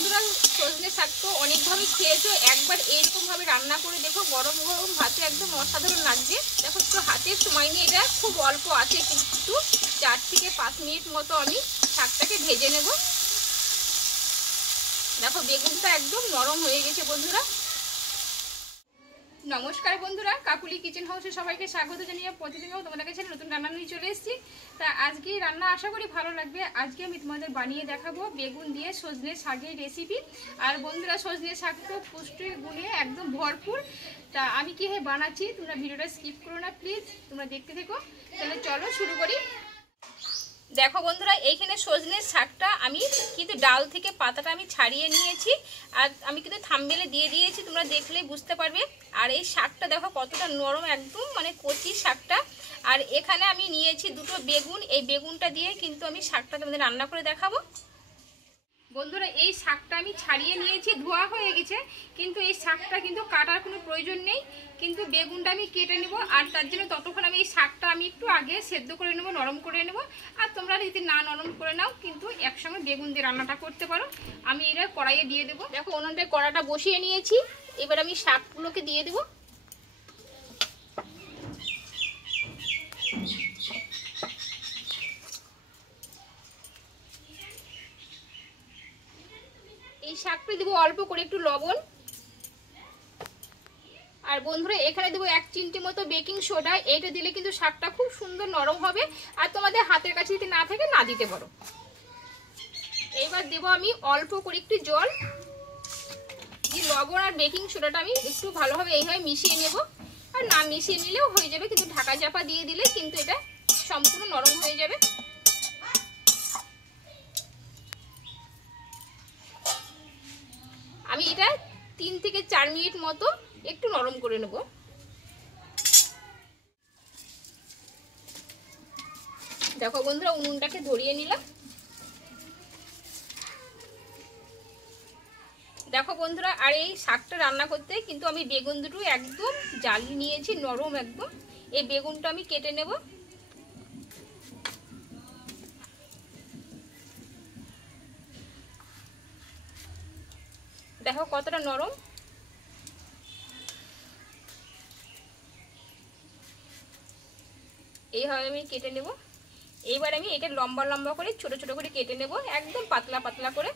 বন্ধুরা সজনে শাক তো অনেকভাবে খেয়েছো, একবার এইরকমভাবে রান্না করে দেখো, গরম গরম ভাতে একদম অসাধারণ লাগবে। দেখো একটু হাতের সময় নিয়ে, এটা খুব অল্প আছে, কিন্তু 4 থেকে 5 মিনিট মতো আমি শাকটাকে ভেজে নেব। দেখো বেগুনটা একদম নরম হয়ে গেছে বন্ধুরা। নমস্কার বন্ধুরা, কাকুলি কিচেন হাউসে সবাইকে স্বাগত জানিয়ে প্রতিদিনও তোমাদের কাছে নতুন রান্না নিয়ে চলে এসেছি। তা আজকে রান্না আশা করি ভালো লাগবে। আজকে আমি তোমাদের বানিয়ে দেখাবো বেগুন দিয়ে সজনে শাকের রেসিপি। আর বন্ধুরা সজনে শাক তো পুষ্টি গুণে একদম ভরপুর। তা আমি কীভাবে বানাচ্ছি তোমরা ভিডিওটা স্কিপ করো না প্লিজ, তোমরা দেখতে থেকো। তাহলে চলো শুরু করি। দেখো বন্ধুরা, এইখানে সজনের শাকটা আমি কিন্তু ডাল থেকে পাতাটা আমি ছাড়িয়ে নিয়েছি, আর আমি কিন্তু থাম্বনেলে দিয়ে দিয়েছি, তোমরা দেখলেই বুঝতে পারবে। আর এই শাকটা দেখো কতটা নরম, একদম মানে কচি শাকটা। আর এখানে আমি নিয়েছি 2টো বেগুন, এই বেগুনটা দিয়ে কিন্তু আমি শাকটা তোমাদের রান্না করে দেখাবো। বন্ধুরা এই শাকটা আমি ছাড়িয়ে নিয়েছি, ধোয়া হয়ে গেছে, কিন্তু এই শাকটা কিন্তু কাটার কোনো প্রয়োজন নেই, কিন্তু বেগুনটা আমি কেটে নেব। আর তার জন্য ততক্ষণ আমি এই শাকটা আমি একটু আগে সেদ্ধ করে নেব, নরম করে নেব। আর তোমরা যদি না নরম করে নাও কিন্তু একসঙ্গে বেগুন দিয়ে রান্নাটা করতে পারো। আমি এটা কড়াইয়ে দিয়ে দেবো। দেখো উনুনটায় কড়াটা বসিয়ে নিয়েছি, এবার আমি শাকগুলোকে দিয়ে দেবো। এই শাকটা দেবো অল্প করে একটু লবণ, আর বন্ধুরা এখানে দেবো 1 চিমটি মতো বেকিং সোডা। এটা দিলে কিন্তু শাকটা খুব সুন্দর নরম হবে, আর তোমাদের হাতের কাছে যদি না থাকে না দিতে পারো। এইবার দেবো আমি অল্প করে একটু জল, এই লবণ আর বেকিং সোডাটা আমি একটু ভালোভাবে এইভাবে মিশিয়ে নেব। আর না মিশিয়ে নিলেও হয়ে যাবে, কিন্তু ঢাকা চাপা দিয়ে দিলে কিন্তু এটা সম্পূর্ণ নরম হয়ে যাবে। আমি এটা 3 থেকে 4 মিনিট মতো একটু নরম করে নেব। দেখো বন্ধুরা উনুনটাকে ধরিয়ে নিলাম। দেখো বন্ধুরা, আর এই শাকটা রান্না করতে কিন্তু আমি বেগুন দুটো একদম জ্বালিয়ে নিয়েছি, নরম একদম। এই বেগুনটা আমি কেটে নেব। দেখো কতটা নরম। এইভাবে আমি কেটে নেব। এইবার আমি এটা লম্বা লম্বা করে ছোট ছোট করে কেটে নেব, একদম পাতলা পাতলা করে।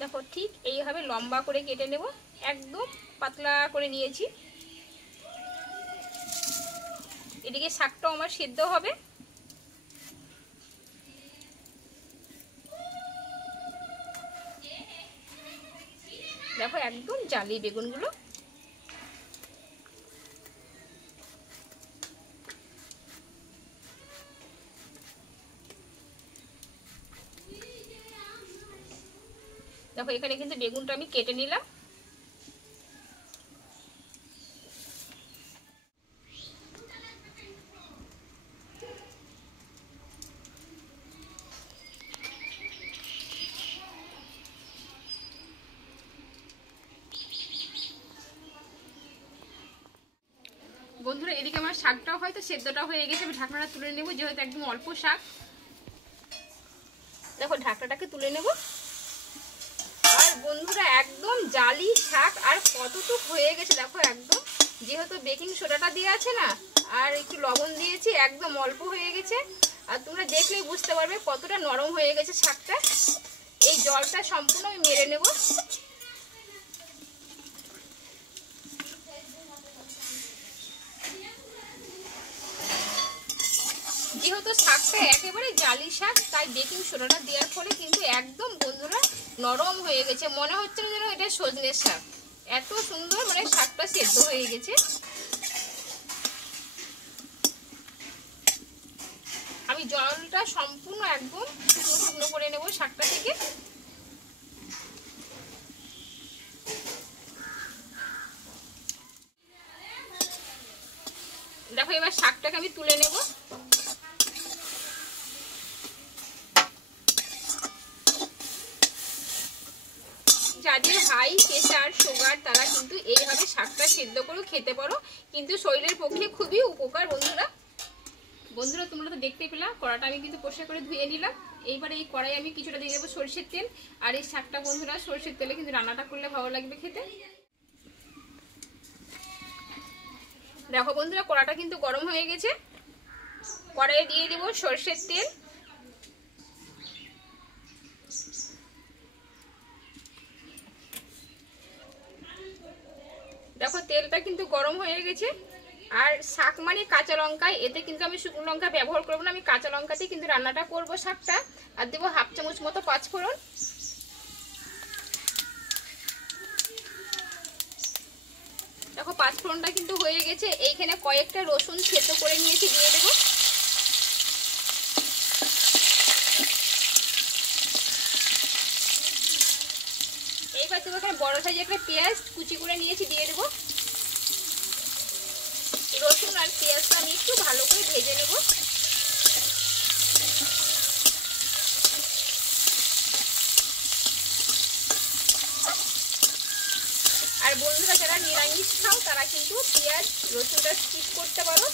দেখো ঠিক এইভাবে লম্বা করে কেটে নেব, একদম পাতলা করে নিয়েছি। এদিকে শাকটাও আমার সিদ্ধ হবে। দেখো একদম জালি বেগুনগুলো। দেখো এখানে কিন্তু বেগুনটা আমি কেটে নিলাম। বন্ধুরা এদিকে আমার শাকটাও হয়তো সেদ্ধটা হয়ে গেছে, আমি ঢাকনাটা তুলে নেব, যেহেতু একদম অল্প শাক। দেখো ঢাকনাটাকে তুলে নেব। আর বন্ধুরা একদম জালি শাক, আর কতটুক হয়ে গেছে দেখো, একদম যেহেতু বেকিং সোডাটা দিয়ে আছে না, আর একটু লবণ দিয়েছি, একদম অল্প হয়ে গেছে। আর তোমরা দেখলেই বুঝতে পারবে কতটা নরম হয়ে গেছে শাকটা। এই জলটা সম্পূর্ণ আমি মেরে নেব। যেহেতু শাকটা একেবারে জালি শাক, তাই বেকিং সোডাটা দেওয়ার ফলে কিন্তু একদম বন্ধুরা নরম হয়ে গেছে, মনে হচ্ছে না যেন এটা সজনের শাক। এত সুন্দর মানে শাকটা সেদ্ধ হয়ে গেছে। আমি জলটা সম্পূর্ণ একদম শুকনো শুকনো করে নেব শাকটা থেকে। দেখো এবার শাকটাকে আমি তুলে নেব। যাদের হাই প্রেসার সুগার তারা কিন্তু এইভাবে শাকটা সেদ্ধ করে খেতে পারো, কিন্তু শরীরের পক্ষে খুবই উপকার বন্ধুরা। বন্ধুরা তোমরা তো দেখতে পেলা কড়াটা আমি কিন্তু পরিষ্কার করে ধুয়ে নিলাম। এইবারে এই কড়াই আমি কিছুটা দিয়ে দেবো সরষের তেল। আর এই শাকটা বন্ধুরা সরষের তেলে কিন্তু রান্নাটা করলে ভালো লাগবে খেতে। দেখো বন্ধুরা কড়াটা কিন্তু গরম হয়ে গেছে, কড়াইয়ে দিয়ে দেবো সরষের তেল। দেখো তেলটা কিন্তু গরম হয়ে গেছে। আর শাক মানে কাঁচা লঙ্কা, এতে কিন্তু আমি শুকনো লঙ্কা ব্যবহার করবো না, আমি কাঁচা লঙ্কাতেই কিন্তু রান্নাটা করব শাকটা। আর দেবো হাফ চামচ মতো পাঁচফোড়ন। দেখো পাঁচফোড়নটা কিন্তু হয়ে গেছে। এইখানে কয়েকটা রসুন সেদ্ধ করে নিয়েছি, দিয়ে দেবো। এইবার দেবো এখানে বড় সাইজে একটা পেঁয়াজ কুচি করে নিয়েছি, দিয়ে দেবো। রসুন আর পেঁয়াজটা আমি একটু ভালো করে ভেজে নেব। আর বন্ধুরা যারা নিরামিষ খাও তারা কিন্তু পেঁয়াজ রসুনটা স্কিপ করতে পারো।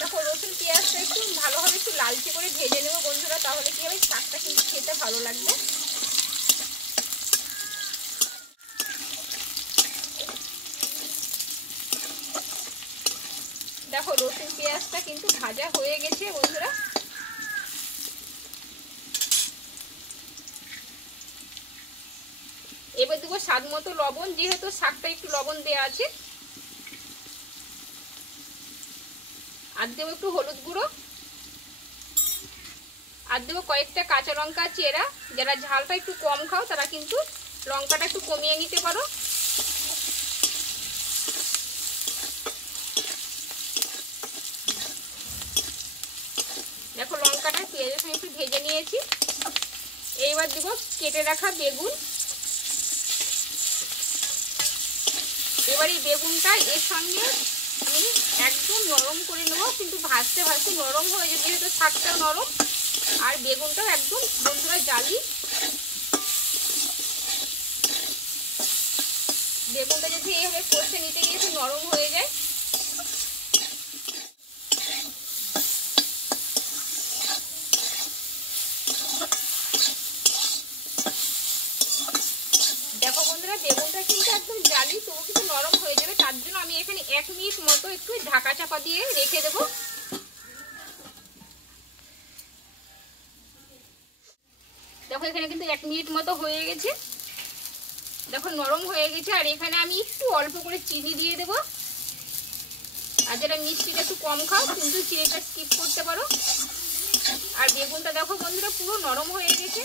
দেখো রসুন পেঁয়াজটা একটু ভালোভাবে একটু লালচে করে ভেজে নেবো বন্ধুরা, তাহলে কি হবে শাকটা কিন্তু খেতে ভালো লাগবে। দেখো রসুন পেঁয়াজটা কিন্তু ভাজা হয়ে গেছে বন্ধুরা। এবার দেবো স্বাদ মতো লবণ, যেহেতু শাকটা একটু লবণ দেওয়া আছে। আর দেবো একটু হলুদ গুঁড়ো। আর দেবো কয়েকটা কাঁচা লঙ্কা চেরা। যারা ঝালটা একটু কম খাও তারা কিন্তু লঙ্কাটা একটু কমিয়ে নিতে পারো। দেখো লঙ্কাটা পেঁয়াজের সঙ্গে একটু ভেজে নিয়েছি। এইবার দেবো কেটে রাখা বেগুন। এবার এই বেগুনটা এর সঙ্গে আমি একদম নরম করে নেবো, কিন্তু ভাজতে ভাজতে নরম হয়ে যাবে, যেহেতু শাকটাও নরম আর বেগুনটাও একদম বন্ধুরা জালি। বেগুনটা যদি এইভাবে কষে নিতে গিয়ে একটু নরম হয়ে যায়। দেখো বন্ধুরা বেগুনটা কিন্তু একদম জালি, তবু কিন্তু নরম হয়ে যাবে। তার জন্য আমি এখানে 1 মিনিট মতো একটু ঢাকা চাপা দিয়ে রেখে দেবো। দেখো এখানে কিন্তু 1 মিনিট মতো হয়ে গেছে। দেখো নরম হয়ে গেছে। আর এখানে আমি একটু অল্প করে চিনি দিয়ে দেবো। আর যারা মিষ্টিটা একটু কম খাও কিন্তু চিনিটা স্কিপ করতে পারো। আর বেগুনটা দেখো বন্ধুরা পুরো নরম হয়ে গেছে।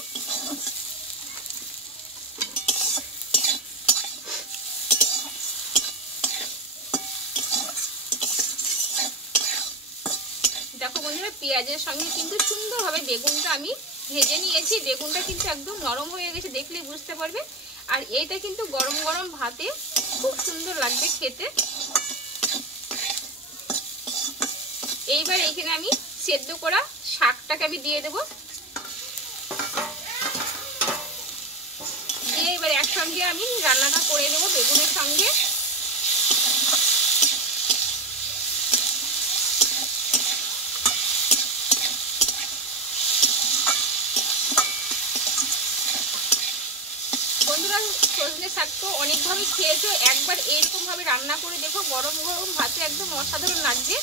দেখো বন্ধুরা পেঁয়াজের সঙ্গে কিন্তু সুন্দরভাবে বেগুনটা আমি ভেজে নিয়েছি। বেগুনটা কিন্তু একদম নরম হয়ে গেছে, দেখলে বুঝতে পারবে। আর এইটা কিন্তু গরম গরম ভাতে খুব সুন্দর লাগবে খেতে। এইবার এখানে আমি সেদ্ধ করা শাকটাকে আমি দিয়ে দেবো। দিয়ে এবার একসঙ্গে আমি রান্নাটা করে নেবো বেগুনের সঙ্গে। বন্ধুরা সজনে শাক তো অনেকভাবে খেয়েছো, একবার এইরকম ভাবে রান্না করে দেখো, গরম গরম ভাতে একদম অসাধারণ লাগবে।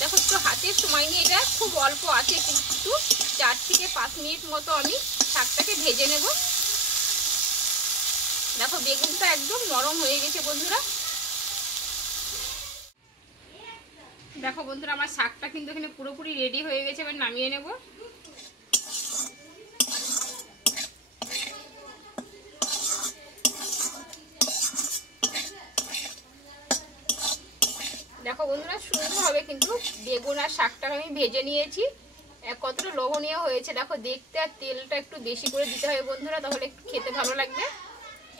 দেখো একটু হাতের সময় নিয়ে, এটা খুব অল্প আছে, কিন্তু 4 থেকে 5 মিনিট মতো আমি শাকটাকে ভেজে নেব। দেখো বেগুনটা একদম নরম হয়ে গেছে বন্ধুরা। দেখো বন্ধুরা আমার শাকটা কিন্তু এখানে পুরোপুরি রেডি হয়ে গেছে। এবার নামিয়ে নেব। দেখো বন্ধুরা সুন্দরভাবে কিন্তু বেগুন আর শাকটা আমি ভেজে নিয়েছি। কতটা লোভনীয় হয়েছে দেখো দেখতে। আর তেলটা একটু বেশি করে দিতে হবে বন্ধুরা, তাহলে খেতে ভালো লাগবে।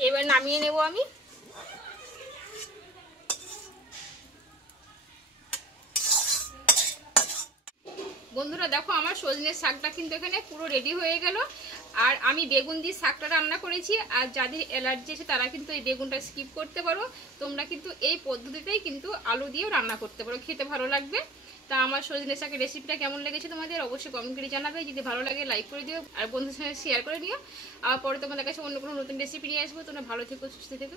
এবার নামিয়ে নেব আমি। বন্ধুরা দেখো আমার সজনের শাকটা কিন্তু এখানে পুরো রেডি হয়ে গেল। আর আমি বেগুন দিয়ে শাকটা রান্না করেছি। আর যাদের অ্যালার্জি আছে তারা কিন্তু এই বেগুনটা স্কিপ করতে পারো। তোমরা কিন্তু এই পদ্ধতিতেই কিন্তু আলু দিয়েও রান্না করতে পারো, খেতে ভালো লাগবে। তা আমার সজনের শাকের রেসিপিটা কেমন লেগেছে তোমাদের অবশ্যই কমেন্ট করে জানাবে। যদি ভালো লাগে লাইক করে দিও আর বন্ধুদের সঙ্গে শেয়ার করে নিও। আর পরে তোমাদের কাছে অন্য কোনো নতুন রেসিপি নিয়ে আসবো। তোমরা ভালো থেকো, সুস্থ থেকো।